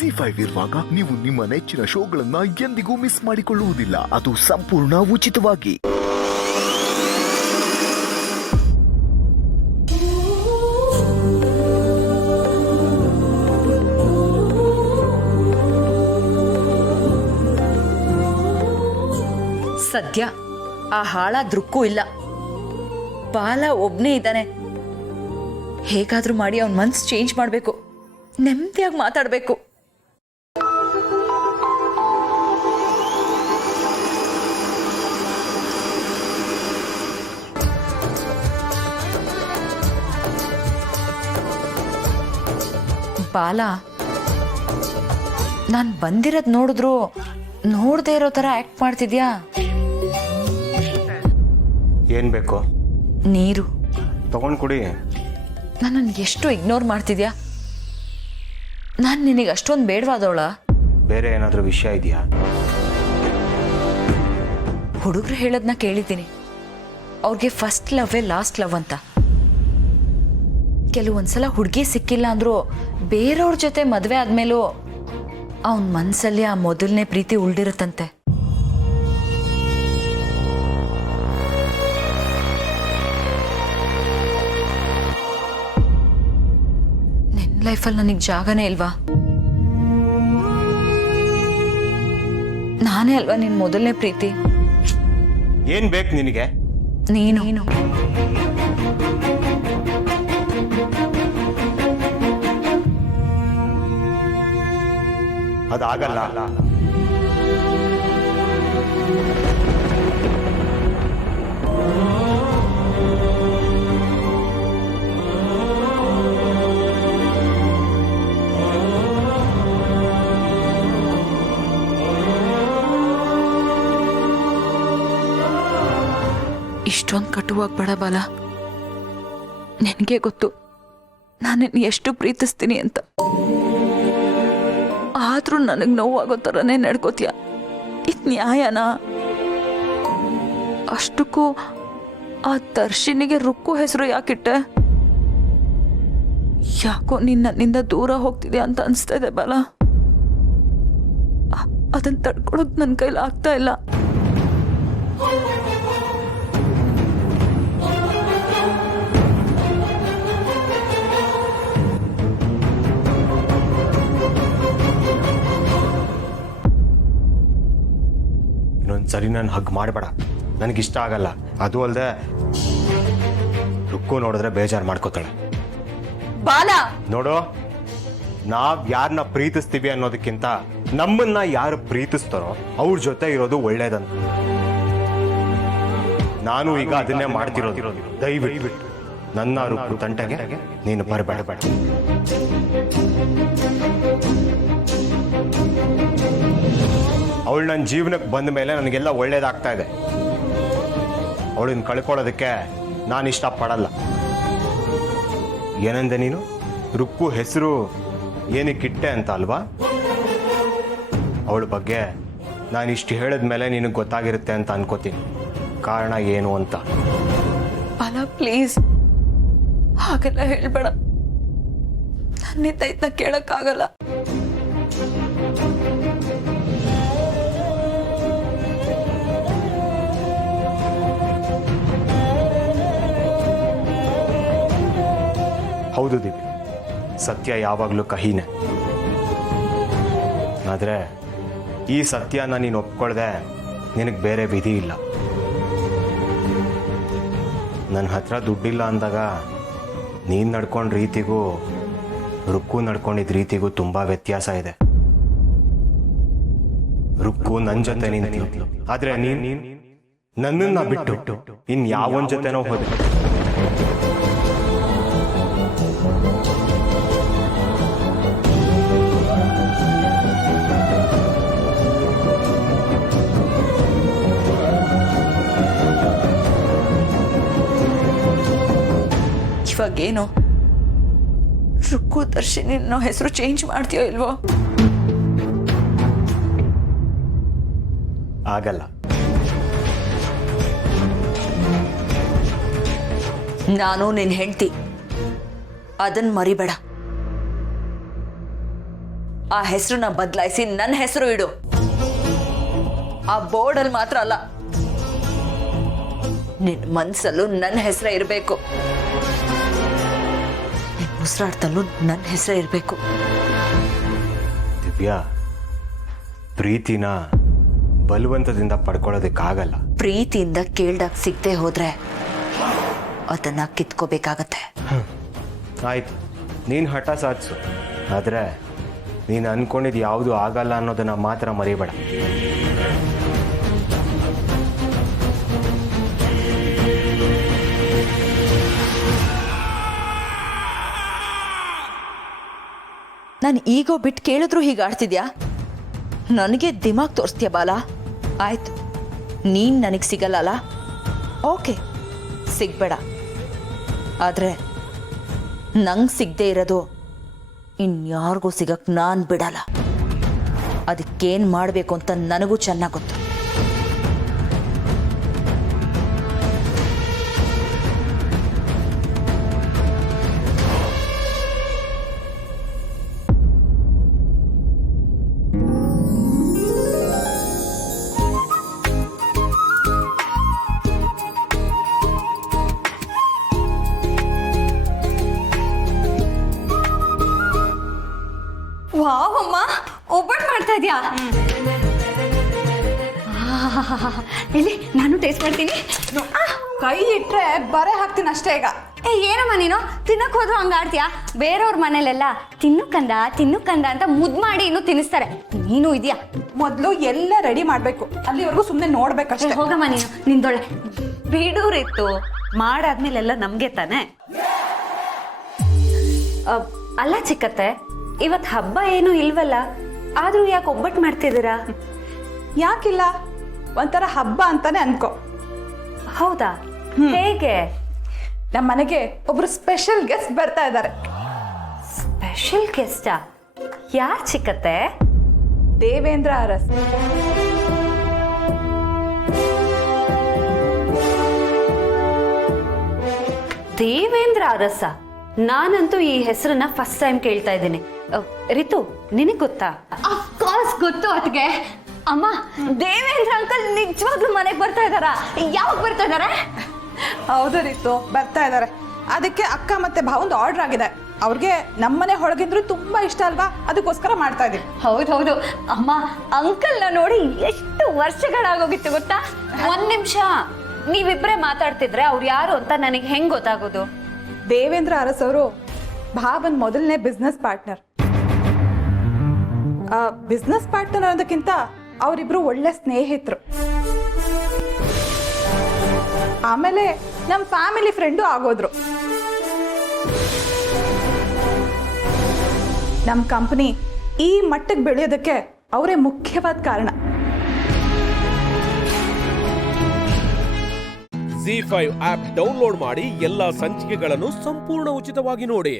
ಜಿ5 ಇರುವಾಗ ನೀವು ನಿಮ್ಮ ನೆಚ್ಚಿನ ಶೋಗಳನ್ನ ಎಂದಿಗೂ ಮಿಸ್ ಮಾಡಿಕೊಳ್ಳುವುದಿಲ್ಲ. ಅದು ಸಂಪೂರ್ಣ ಉಚಿತವಾಗಿ. ಸದ್ಯ ಆ ಹಾಳಾದ್ರುಕ್ಕೂ ಇಲ್ಲ. ಬಾಲ ಒಬ್ನೇ ಇದ್ದಾನೆ. ಹೇಗಾದ್ರೂ ಮಾಡಿ ಅವನ್ ಮನ್ಸು ಚೇಂಜ್ ಮಾಡ್ಬೇಕು, ನೆಮ್ಮದಿಯಾಗಿ ಮಾತಾಡ್ಬೇಕು. ಬಾಲ, ನಾನ್ ಬಂದಿರೋದ್ ನೋಡಿದ್ರು ನೋಡದೆ ಇರೋ ತರ ಆಕ್ಟ್ ಮಾಡ್ತಿದ್ಯಾ? ಏನ್ ಬೇಕು? ನೀರು ತಗೊಂಡ್ ಕುಡಿ. ನನ್ನನ್ನು ಎಷ್ಟು ಇಗ್ನೋರ್ ಮಾಡ್ತಿದ್ಯಾ? ನಾನು ನಿನಗೆ ಅಷ್ಟೊಂದು ಬೇಡವಾದವಳ? ಬೇರೆ ಏನಾದ್ರೂ ವಿಷಯ ಇದೆಯಾ? ಹುಡುಗರು ಹೇಳೋದನ್ನ ಕೇಳಿದ್ದೀನಿ. ಅವ್ರಿಗೆ ಫಸ್ಟ್ ಲವ್ವೇ ಲಾಸ್ಟ್ ಲವ್ ಅಂತ. ಕೆಲವೊಂದ್ಸಲ ಹುಡುಗಿ ಸಿಕ್ಕಿಲ್ಲ ಅಂದ್ರೂ ಬೇರೆಯವ್ರ ಜೊತೆ ಮದುವೆ ಆದ್ಮೇಲೂ ಅವನ ಮನಸ್ಸಲ್ಲಿ ಆ ಮೊದಲನೇ ಪ್ರೀತಿ ಉಳ್ದಿರುತ್ತಂತೆ. ನಿನ್ನ ಲೈಫಲ್ಲಿ ನನಗೆ ಜಾಗನೇ ಇಲ್ವಾ? ನಾನೇ ಅಲ್ವಾ ನಿನ್ನ ಮೊದಲನೇ ಪ್ರೀತಿ? ಏನ್ ಬೇಕು ನಿನಗೆ? ನೀನು ಅದಾಗಲ್ಲ. ಇಷ್ಟೊಂದು ಕಟುವಾಗ್ಬೇಡ ಬಾಲ. ನಿನಗೆ ಗೊತ್ತು ನಾನು ಎಷ್ಟು ಪ್ರೀತಿಸ್ತೀನಿ ಅಂತ. ಆದ್ರೂ ನನಗೆ ನೋವಾಗೋ ಥರನೇ ನಡ್ಕೋತೀಯ. ಇದು ನ್ಯಾಯನಾ? ಅಷ್ಟಕ್ಕೂ ಆ ದರ್ಶಿನಿಗೆ ರುಕ್ಕು ಹೆಸರು ಯಾಕಿಟ್ಟೆ? ಯಾಕೋ ನಿನ್ನಿಂದ ದೂರ ಹೋಗ್ತಿದೆ ಅಂತ ಅನಿಸ್ತಾ ಇದೆ ಬಾಲ. ಅದನ್ನ ತಡ್ಕೊಳಕ್ ನನ್ನ ಕೈಲಿ ಆಗ್ತಾ ಇಲ್ಲ. ಸರಿ, ನಾನು ಹಗ್ ಮಾಡಬೇಡ, ನನಗಿಷ್ಟ ಆಗಲ್ಲ. ಅದು ಅಲ್ಲದೆ ರುಕ್ಕು ನೋಡಿದ್ರೆ ಬೇಜಾರು ಮಾಡ್ಕೋತಾಳೆ. ಬಾಲ ನೋಡು, ನಾವ್ ಯಾರನ್ನ ಪ್ರೀತಿಸ್ತೀವಿ ಅನ್ನೋದಕ್ಕಿಂತ ನಮ್ಮನ್ನ ಯಾರು ಪ್ರೀತಿಸ್ತಾರೋ ಅವ್ರ ಜೊತೆ ಇರೋದು ಒಳ್ಳೇದಂತ. ನಾನು ಈಗ ಅದನ್ನೇ ಮಾಡ್ತಿರೋದು. ದಯವಿಟ್ಟು ನನ್ನ ರುಕ್ಕು ತಂಟೆಗೆ ನೀನು ಬರಬೇಡ. ಅವಳು ನನ್ನ ಜೀವನಕ್ಕೆ ಬಂದ ಮೇಲೆ ನನಗೆಲ್ಲ ಒಳ್ಳೇದಾಗ್ತಾ ಇದೆ. ಅವಳನ್ನ ಕಳ್ಕೊಳ್ಳೋದಕ್ಕೆ ನಾನು ಇಷ್ಟಪಡಲ್ಲ. ಏನಂದೆ ನೀನು? ರುಕ್ಕು ಹೆಸರು ಏನಕ್ಕಿಟ್ಟೆ ಅಂತ ಅಲ್ವಾ? ಅವಳ ಬಗ್ಗೆ ನಾನು ಇಷ್ಟು ಹೇಳಿದ ಮೇಲೆ ನಿನಗೆ ಗೊತ್ತಾಗಿರುತ್ತೆ ಅಂತ ಅನ್ಕೋತೀನಿ, ಕಾರಣ ಏನು ಅಂತ. ಬಾಲ ಪ್ಲೀಸ್ ಹಾಗೆಲ್ಲ ಹೇಳ್ಬೇಡ. ನನ್ನಿಂದ ಇದನ್ನ ಕೇಳಕ್ಕಾಗಲ್ಲ. ಹೌದು ದಿವ್ಯ, ಸತ್ಯ ಯಾವಾಗಲೂ ಕಹಿನೇ. ಆದರೆ ಈ ಸತ್ಯನ ನೀನು ಒಪ್ಕೊಳ್ದೆ ನಿನಗೆ ಬೇರೆ ವಿಧಿ ಇಲ್ಲ. ನನ್ನ ಹತ್ರ ದುಡ್ಡಿಲ್ಲ ಅಂದಾಗ ನೀನು ನಡ್ಕೊಂಡ ರೀತಿಗೂ ರುಕ್ಕು ನಡ್ಕೊಂಡಿದ್ದ ರೀತಿಗೂ ತುಂಬ ವ್ಯತ್ಯಾಸ ಇದೆ. ರುಕ್ಕು ನನ್ನ ಜೊತೆ ನಿಂತಿದ್ಲು, ಆದರೆ ನೀನು ನನ್ನನ್ನು ಬಿಟ್ಟು ಇನ್ಯಾವನ ಜೊತೆನೋ ಹೋದೆ. ಇವಾಗೇನು ರುಕ್ಕು ದರ್ಶಿನಿ ಅನ್ನೋ ಹೆಸರು ಚೇಂಜ್ ಮಾಡ್ತೀಯೋ ಇಲ್ವೋ? ಆಗಲ್ಲ. ನಾನು ನಿನ್ನ ಹೆಂಡತಿ, ಅದನ್ನ ಮರಿಬೇಡ. ಆ ಹೆಸರನ್ನ ಬದಲಾಯಿಸಿ ನನ್ನ ಹೆಸರು ಇಡು. ಆ ಬೋರ್ಡಲ್ಲಿ ಮಾತ್ರ ಅಲ್ಲ, ನಿನ್ ಮನ್ಸಲ್ಲೂ ನನ್ನ ಹೆಸರೇ ಇರಬೇಕು. ನಿನ್ ಉಸಿರಾಟದಲ್ಲೂ ನನ್ನ ಹೆಸರೇ ಇರಬೇಕು. ದಿವ್ಯಾ, ಪ್ರೀತಿನ ಬಲವಂತದಿಂದ ಪಡ್ಕೊಳ್ಳೋದಕ್ಕಾಗಲ್ಲ. ಪ್ರೀತಿಯಿಂದ ಕೇಳ್ದಾಗ ಸಿಗದೆ ಹೋದ್ರೆ ಅದನ್ನ ಕಿತ್ಕೋಬೇಕಾಗತ್ತೆ. ಆಯ್ತು, ನೀನು ಹಠ ಸಾಧಿಸು, ಆದರೆ ನೀನು ಅನ್ಕೊಂಡಿದ್ದು ಯಾವುದು ಆಗಲ್ಲ ಅನ್ನೋದನ್ನ ಮಾತ್ರ ಮರಿಬೇಡ. ನಾನು ಈಗೋ ಬಿಟ್ಟು ಕೇಳಿದ್ರು ಹೀಗೆ ಆಡ್ತಿದ್ಯಾ? ನನಗೆ ದಿಮಾಗ್ ತೋರಿಸ್ತೀಯ ಬಾಲ? ಆಯ್ತು, ನೀನು ನನಗೆ ಸಿಗಲ್ಲ, ಓಕೆ ಸಿಗ್ಬೇಡ. ಆದರೆ ನಂಗೆ ಸಿಗದೆ ಇರೋದು ಇನ್ಯಾರಿಗೂ ಸಿಗಕ್ಕೆ ನಾನು ಬಿಡಲ್ಲ. ಅದಕ್ಕೇನು ಮಾಡಬೇಕು ಅಂತ ನನಗೂ ಚೆನ್ನಾಗಿ ಗೊತ್ತು. ವಾವ್ ಅಮ್ಮ, ಒಬ್ಬಟ್ಟು ಮಾಡ್ತಾ ಇದೆಯಾ? ಇಲ್ಲಿ ನಾನು ಟೇಸ್ಟ್ ಮಾಡ್ತೀನಿ. ಕೈ ಇಟ್ರೆ ಬರೆ ಹಾಕ್ತೀನಿ ಅಷ್ಟೇ. ಈಗ ಏನಮ್ಮ ನೀನು ತಿನ್ನಕ್ ಹೋದ್ರು ಹಂಗ ಆಡ್ತೀಯಾ? ಬೇರೆಯವ್ರ ಮನೇಲೆಲ್ಲ ತಿನ್ನು ಕಂದ ಅಂತ ಮುದ್ ಮಾಡಿ ಇನ್ನು ತಿನ್ನಿಸ್ತಾರೆ. ನೀನು ಇದೆಯಾ? ಮೊದಲು ಎಲ್ಲ ರೆಡಿ ಮಾಡ್ಬೇಕು, ಅಲ್ಲಿವರೆಗೂ ಸುಮ್ಮನೆ ನೋಡ್ಬೇಕಷ್ಟೇ. ಹೋಗಮ್ಮ ನೀನು ನಿಂದೊಳ್ಳೆ. ಬಿಡೂರಿತ್ತು, ಮಾಡಾದ್ಮೇಲೆಲ್ಲ ನಮ್ಗೆ ತಾನೆ. ಅಲ್ಲ ಚಿಕ್ಕತ್ತೆ, ಇವತ್ ಹಬ್ಬ ಏನು ಇಲ್ವಲ್ಲ, ಆದ್ರೂ ಯಾಕೆ ಒಬ್ಬಟ್ಟು ಮಾಡ್ತಿದ್ದೀರಾ? ಯಾಕಿಲ್ಲ, ಒಂಥರ ಹಬ್ಬ ಅಂತಾನೆ ಅನ್ಕೋ. ಹೌದಾ? ಹೇಗೆ? ನಮ್ಮ ಮನೆಗೆ ಒಬ್ರು ಸ್ಪೆಷಲ್ ಗೆಸ್ಟ್ ಬರ್ತಾ ಇದ್ದಾರೆ. ಸ್ಪೆಷಲ್ ಗೆಸ್ಟಾ? ಯಾರ್ ಚಿಕ್ಕತ್ತೆ? ದೇವೇಂದ್ರ ಅರಸ್. ದೇವೇಂದ್ರ ಅರಸ? ನಾನಂತೂ ಈ ಹೆಸರನ್ನ ಫಸ್ಟ್ ಟೈಮ್ ಕೇಳ್ತಾ ಇದ್ದೀನಿ. ರಿತು, ನಿನಗ್ ಗೊತ್ತಾ? ಅಫ್ಕೋರ್ಸ್ ಗೊತ್ತು ಅದಕ್ಕೆ. ಅಮ್ಮ, ದೇವೇಂದ್ರ ಅಂಕಲ್ ನಿಜವಾಗ್ಲೂ ಮನೆಗೆ ಬರ್ತಾ ಇದಾರಾ? ಯಾವಾಗ ಬರ್ತಾ ಇದಾರೆ? ಹೌದು ರೀತು, ಬರ್ತಾ ಇದ್ದಾರೆ. ಅದಕ್ಕೆ ಅಕ್ಕ ಮತ್ತೆ ಭಾವಂದು ಆರ್ಡರ್ ಆಗಿದೆ. ಅವ್ರಿಗೆ ನಮ್ಮನೆ ಹೊಳಗಿದ್ರು ತುಂಬಾ ಇಷ್ಟ ಅಲ್ವಾ, ಅದಕ್ಕೋಸ್ಕರ ಮಾಡ್ತಾ ಇದೀವಿ. ಹೌದು ಅಮ್ಮ, ಅಂಕಲ್ನ ನೋಡಿ ಎಷ್ಟು ವರ್ಷಗಳಾಗೋಗಿತ್ತು ಗೊತ್ತಾ? ಒಂದ್ ನಿಮಿಷ, ನೀವಿಬ್ರೆ ಮಾತಾಡ್ತಿದ್ರೆ ಅವ್ರು ಯಾರು ಅಂತ ನನಗೆ ಹೆಂಗ್ ಗೊತ್ತಾಗೋದು? ದೇವೇಂದ್ರ ಅರಸ್ ಅವರು ಭಾವನ್ ಮೊದಲನೇ ಬಿಸ್ನೆಸ್ ಪಾರ್ಟ್ನರ್. ಬಿಸ್ನೆಸ್ ಪಾರ್ಟ್ನರ್ ಅನ್ನೋದಕ್ಕಿಂತ ಅವರಿಬ್ರು ಒಳ್ಳೆ ಸ್ನೇಹಿತರು. ಆಮೇಲೆ ನಮ್ಮ ಫ್ಯಾಮಿಲಿ ಫ್ರೆಂಡು ಆಗೋದ್ರು. ನಮ್ಮ ಕಂಪನಿ ಈ ಮಟ್ಟಕ್ಕೆ ಬೆಳೆಯೋದಕ್ಕೆ ಅವರೇ ಮುಖ್ಯವಾದ ಕಾರಣ. ZEE5 ಆಪ್ ಡೌನ್ಲೋಡ್ ಮಾಡಿ ಎಲ್ಲಾ ಸಂಚಿಕೆಗಳನ್ನು ಸಂಪೂರ್ಣ ಉಚಿತವಾಗಿ ನೋಡಿ.